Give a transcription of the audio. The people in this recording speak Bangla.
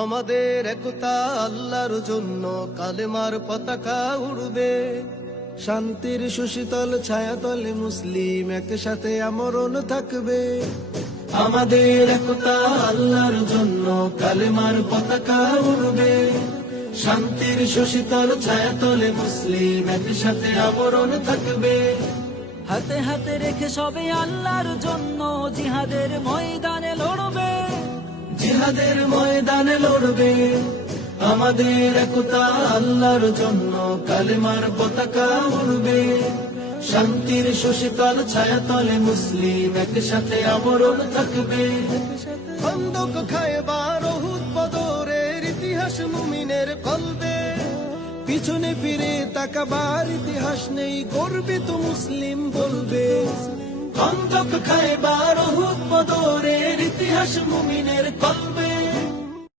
আমাদের একতা আল্লাহর জন্য কালেমার পতাকা উড়বে, শান্তির সুশীতল ছায়াতলে মুসলিম একসাথে আমরণ থাকবে। আমাদের একতা আল্লাহর জন্য কালেমার পতাকা উড়বে, শান্তির সুশীতল ছায়াতলে মুসলিম একসাথে আমরণ থাকবে। হাতে হাতে রেখে সবে আল্লাহর জন্য জিহাদের ময়দানে লড়বে, জিহাদের ময়দানে লড়বে। আমাদের একতা আল্লাহর জন্য কালেমার পতাকা উড়বে, শান্তির সুশীতল ছায়াতলে মুসলিম একসাথে আমরণ থাকবে। খন্দক খায়বার উহুদ বদরের ইতিহাস মুমিনের কলবে, পিছনে ফিরে তাকাবার ইতিহাস নেই, গর্বিত মুসলিম বলবে। খন্দক খায়বার উহুদ বদরের ইতিহাস মুমিনের কলবে,